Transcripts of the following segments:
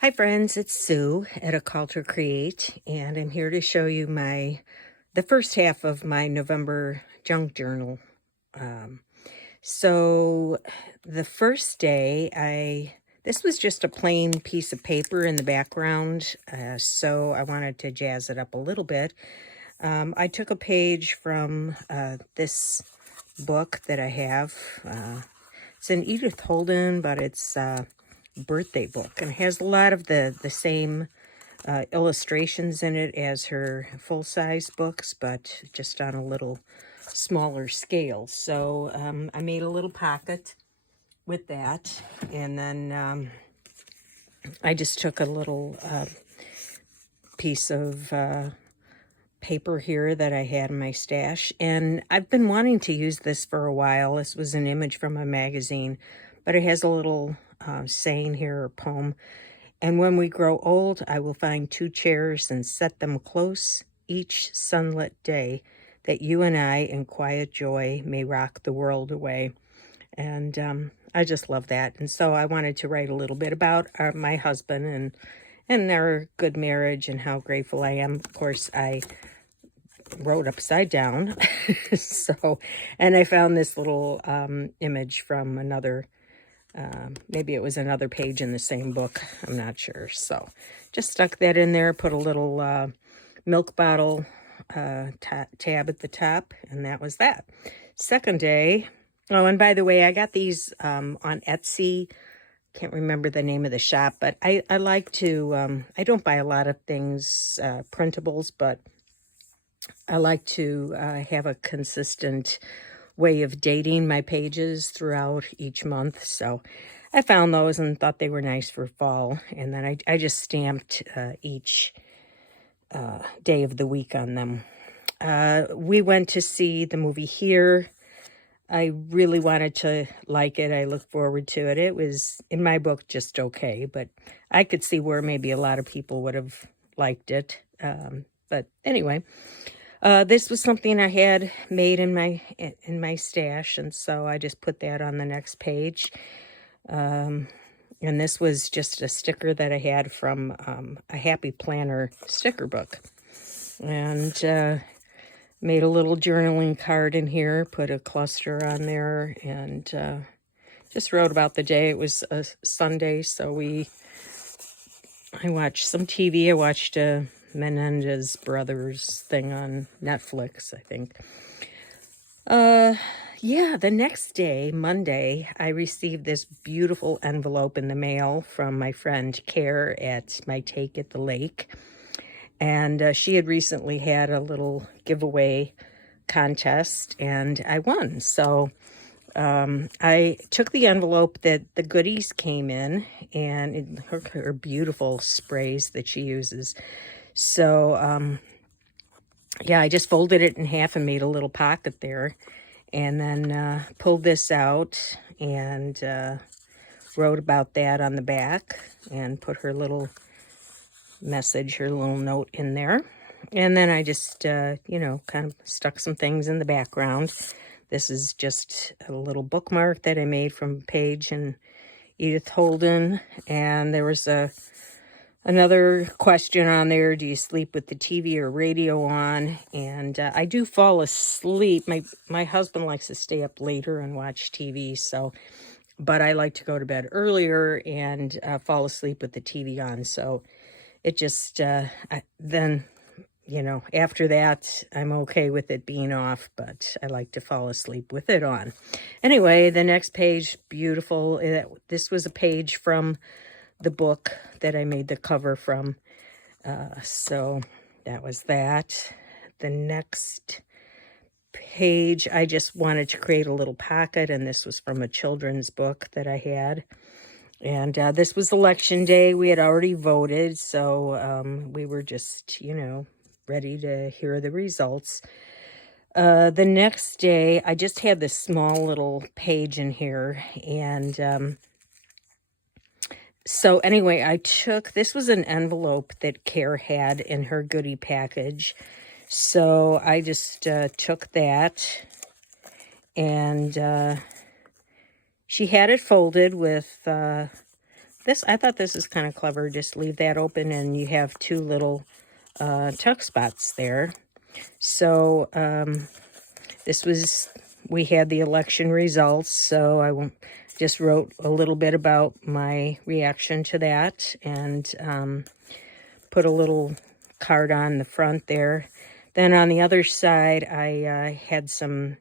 Hi friends, it's Sue at Occulture Create, and I'm here to show you the first half of my November junk journal. Um, so the first day, this was just a plain piece of paper in the background, so I wanted to jazz it up a little bit. I took a page from this book that I have. It's an Edith Holden, but it's birthday book, and it has a lot of the same illustrations in it as her full-size books, but just on a little smaller scale. So I made a little pocket with that, and then I just took a little piece of paper here that I had in my stash, and I've been wanting to use this for a while. This was an image from a magazine, but it has a little saying here, or poem. And when we grow old, I will find 2 chairs and set them close each sunlit day, that you and I in quiet joy may rock the world away. And I just love that. And so I wanted to write a little bit about my husband and our good marriage and how grateful I am. Of course, I wrote upside down. And I found this little image from another, maybe it was another page in the same book. I'm not sure. So just stuck that in there, put a little milk bottle tab at the top, and that was that. Second day. Oh, and by the way, I got these on Etsy. Can't remember the name of the shop, but I like to, I don't buy a lot of things, printables, but I like to have a consistent way of dating my pages throughout each month. So I found those and thought they were nice for fall. And then I just stamped each day of the week on them. We went to see the movie Here. I really wanted to like it. I look forward to it. It was, in my book, just okay, but I could see where maybe a lot of people would have liked it. But anyway, this was something I had made in my stash, and so I just put that on the next page. And this was just a sticker that I had from a Happy Planner sticker book. And made a little journaling card in here, put a cluster on there, and just wrote about the day. It was a Sunday, so I watched some TV. I watched a Menendez Brothers thing on Netflix, I think. Yeah, the next day, Monday, I received this beautiful envelope in the mail from my friend Care at my take at the lake. And she had recently had a little giveaway contest, and I won. So I took the envelope that the goodies came in, and her beautiful sprays that she uses. So yeah, I just folded it in half and made a little pocket there, and then pulled this out and wrote about that on the back and put her little message, her little note in there. And then I just, kind of stuck some things in the background. This is just a little bookmark that I made from Paige and Edith Holden. And there was another question on there: do you sleep with the TV or radio on? And I do fall asleep. My husband likes to stay up later and watch TV, but I like to go to bed earlier and fall asleep with the TV on. So it just, then, after that, I'm okay with it being off, but I like to fall asleep with it on. Anyway, the next page, beautiful. This was a page from the book that I made the cover from. So that was that. The next page, I just wanted to create a little pocket, and this was from a children's book that I had. And this was election day. We had already voted, so we were just, ready to hear the results. The next day, I just had this small little page in here. And so anyway, this was an envelope that Care had in her goodie package. So I just took that, and she had it folded with the I thought this was kind of clever. Just leave that open and you have two little tuck spots there. So we had the election results, so I just wrote a little bit about my reaction to that, and put a little card on the front there. Then on the other side, I had some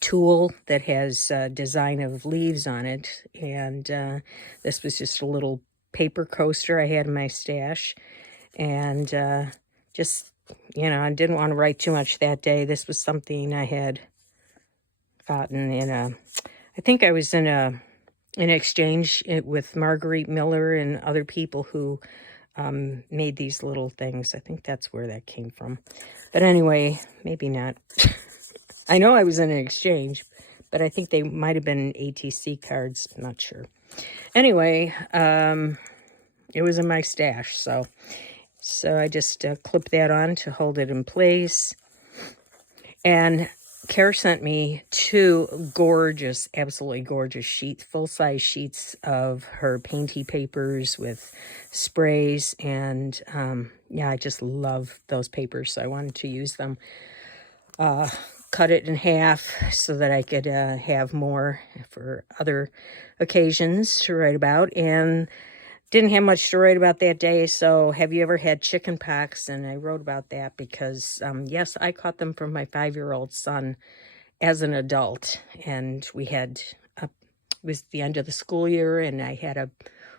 tulle that has design of leaves on it, and this was just a little paper coaster I had in my stash, and just, you know, I didn't want to write too much that day. This was something I had gotten I think I was in an exchange with Marguerite Miller and other people who made these little things. I think that's where that came from. But anyway, maybe not. I know I was in an exchange, but I think they might have been ATC cards. I'm not sure. Anyway, it was in my stash, so I just clipped that on to hold it in place. And Kara sent me two gorgeous, absolutely gorgeous sheets, full-size sheets of her painty papers with sprays. And yeah, I just love those papers, so I wanted to use them. Cut it in half so that I could have more for other occasions to write about. And didn't have much to write about that day. So have you ever had chicken pox? And I wrote about that because, yes, I caught them from my 5-year-old son as an adult. And it was the end of the school year, and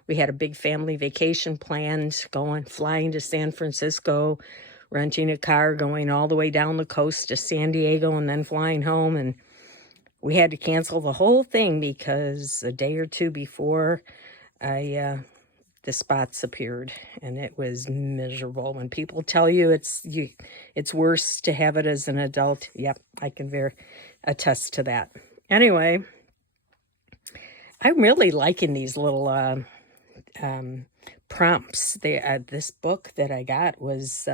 we had a big family vacation planned, flying to San Francisco, renting a car, going all the way down the coast to San Diego, and then flying home. And we had to cancel the whole thing because a day or two before, the spots appeared, and it was miserable. When people tell you it's worse to have it as an adult, yep, I can attest to that. Anyway, I'm really liking these little prompts. This book that I got was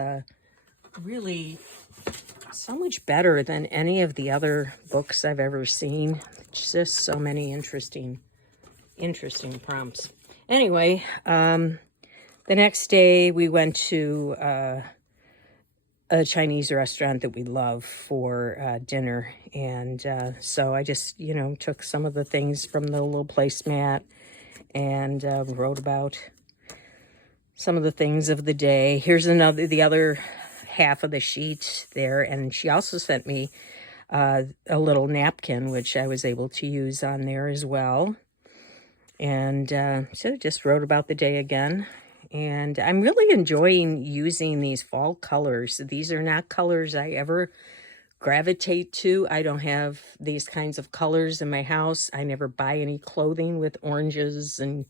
really so much better than any of the other books I've ever seen. Just so many interesting prompts. Anyway, the next day we went to a Chinese restaurant that we love for dinner. And so I just, took some of the things from the little placemat and wrote about some of the things of the day. Here's the other half of the sheet there. And she also sent me a little napkin, which I was able to use on there as well. And so just wrote about the day again. And I'm really enjoying using these fall colors. These are not colors I ever gravitate to. I don't have these kinds of colors in my house. I never buy any clothing with oranges and,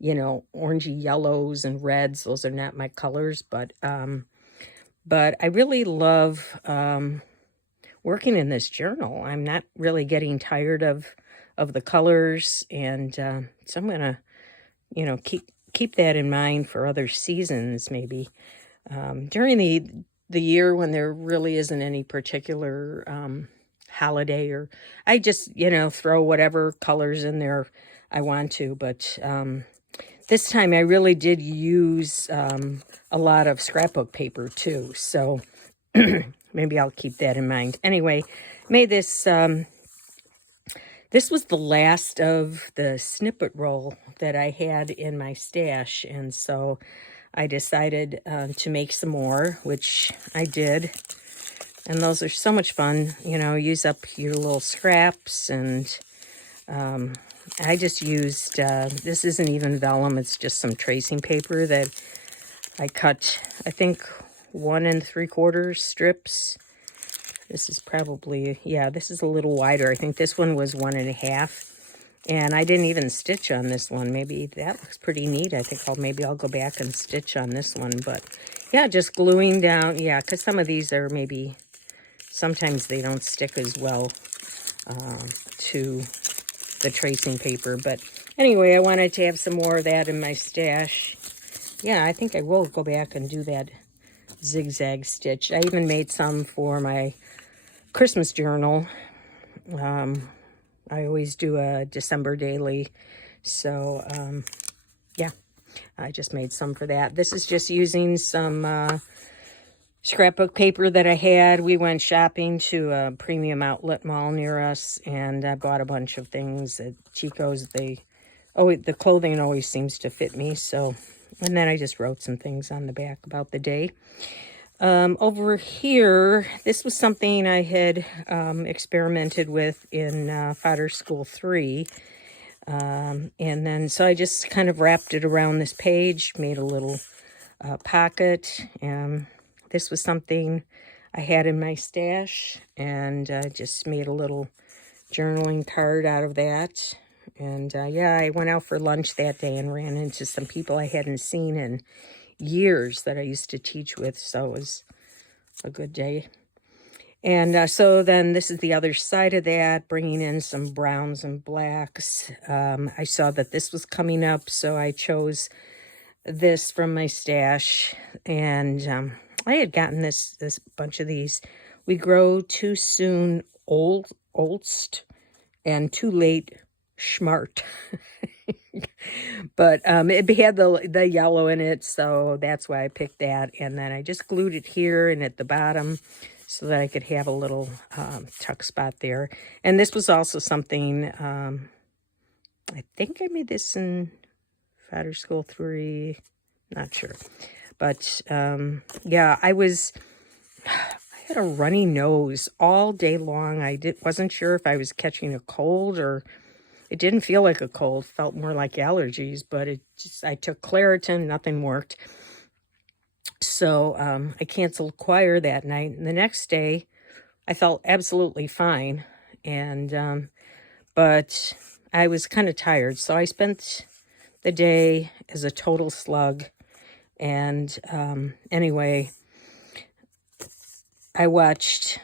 orangey yellows and reds. Those are not my colors. But I really love working in this journal. I'm not really getting tired of the colors, and so I'm gonna, keep that in mind for other seasons, maybe during the year when there really isn't any particular holiday, or I just throw whatever colors in there I want to. But this time I really did use a lot of scrapbook paper too, so maybe I'll keep that in mind. Anyway, made this. This was the last of the snippet roll that I had in my stash, and so I decided to make some more, which I did. And those are so much fun, use up your little scraps. And I just used, this isn't even vellum, it's just some tracing paper that I cut, I think, 1 3/4 strips. This is probably, this is a little wider. I think this one was 1 1/2. And I didn't even stitch on this one. Maybe that looks pretty neat. I think maybe I'll go back and stitch on this one. But yeah, just gluing down. Yeah, because some of these are sometimes they don't stick as well to the tracing paper. But anyway, I wanted to have some more of that in my stash. Yeah, I think I will go back and do that zigzag stitch. I even made some for my Christmas journal. I always do a December daily, so yeah, I just made some for that. This is just using some scrapbook paper that I had. We went shopping to a premium outlet mall near us, and I bought a bunch of things at Chico's. The clothing always seems to fit me, so, and then I just wrote some things on the back about the day. Over here, this was something I had experimented with in Fodder School 3. And then, so I just kind of wrapped it around this page, made a little pocket. This was something I had in my stash, and just made a little journaling card out of that. And yeah, I went out for lunch that day and ran into some people I hadn't seen in years that I used to teach with, so it was a good day. And so then this is the other side of that, bringing in some browns and blacks. I saw that this was coming up, so I chose this from my stash. And I had gotten this bunch of these. We grow too soon Olst and too late Schmart. But it had the yellow in it, so that's why I picked that. And then I just glued it here and at the bottom so that I could have a little tuck spot there. And this was also something, I think I made this in Fodder School 3, not sure. But yeah, I had a runny nose all day long. Wasn't sure if I was catching a cold, or it didn't feel like a cold, felt more like allergies, but I took Claritin, nothing worked. So I canceled choir that night, and the next day I felt absolutely fine. And but I was kind of tired, so I spent the day as a total slug. And anyway, I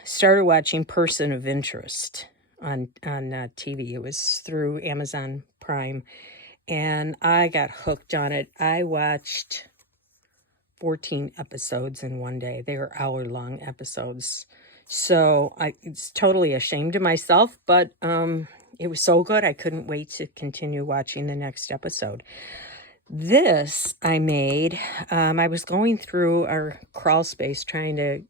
started watching Person of Interest on TV. It was through Amazon Prime, and I got hooked on it. I watched 14 episodes in one day. They were hour-long episodes. So it's totally ashamed of myself, but it was so good I couldn't wait to continue watching the next episode. This I made, I was going through our crawl space trying to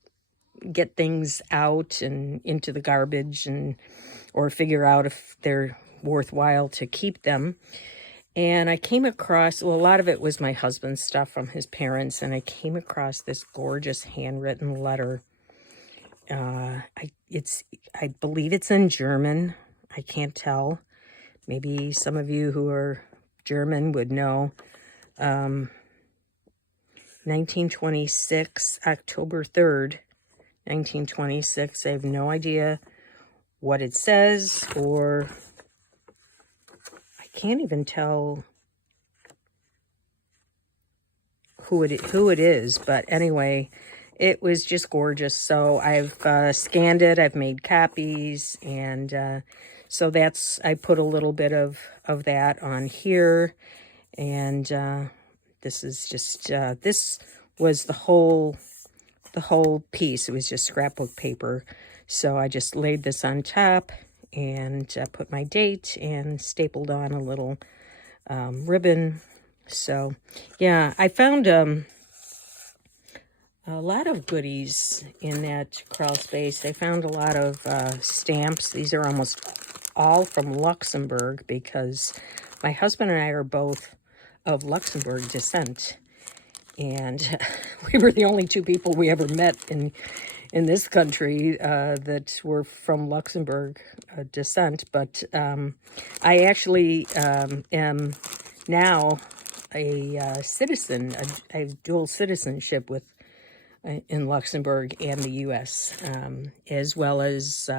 get things out and into the garbage, or figure out if they're worthwhile to keep them. And I came across, well, a lot of it was my husband's stuff from his parents, and I came across this gorgeous handwritten letter. I believe it's in German. I can't tell. Maybe some of you who are German would know. 1926, October 3rd, 1926. I have no idea what it says, or I can't even tell who it is. But anyway, it was just gorgeous. So I've scanned it. I've made copies, and so I put a little bit of that on here. And this is just this was the whole piece. It was just scrapbook paper. So I just laid this on top and put my date and stapled on a little ribbon. So yeah, I found a lot of goodies in that crawl space. I found a lot of stamps. These are almost all from Luxembourg, because my husband and I are both of Luxembourg descent. And we were the only two people we ever met in this country that were from Luxembourg descent. But I actually am now a citizen. I have dual citizenship in Luxembourg and the U.S., as well as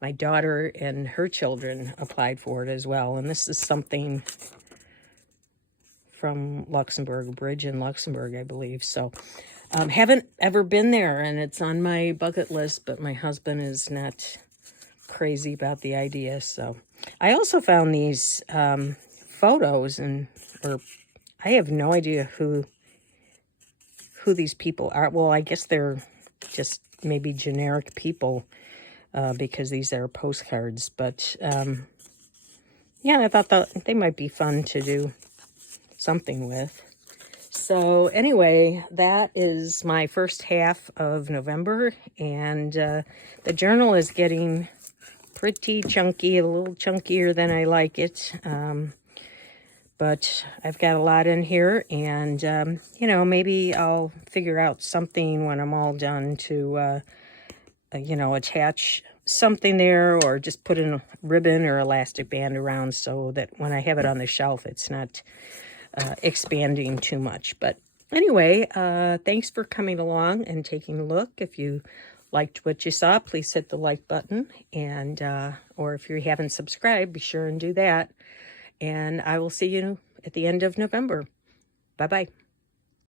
my daughter and her children applied for it as well. And this is something from Luxembourg, a bridge in Luxembourg, I believe. So haven't ever been there, and it's on my bucket list, but my husband is not crazy about the idea. So I also found these photos, or I have no idea who these people are. Well, I guess they're just maybe generic people, because these are postcards. But yeah, I thought that they might be fun to do something with. So anyway, that is my first half of November, and the journal is getting pretty chunky, a little chunkier than I like it. But I've got a lot in here, and, you know, maybe I'll figure out something when I'm all done to, you know, attach something there, or just put in a ribbon or elastic band around so that when I have it on the shelf, it's not expanding too much. But anyway, thanks for coming along and taking a look. If you liked what you saw, please hit the like button, and or if you haven't subscribed, be sure and do that. And I will see you at the end of November. Bye-bye.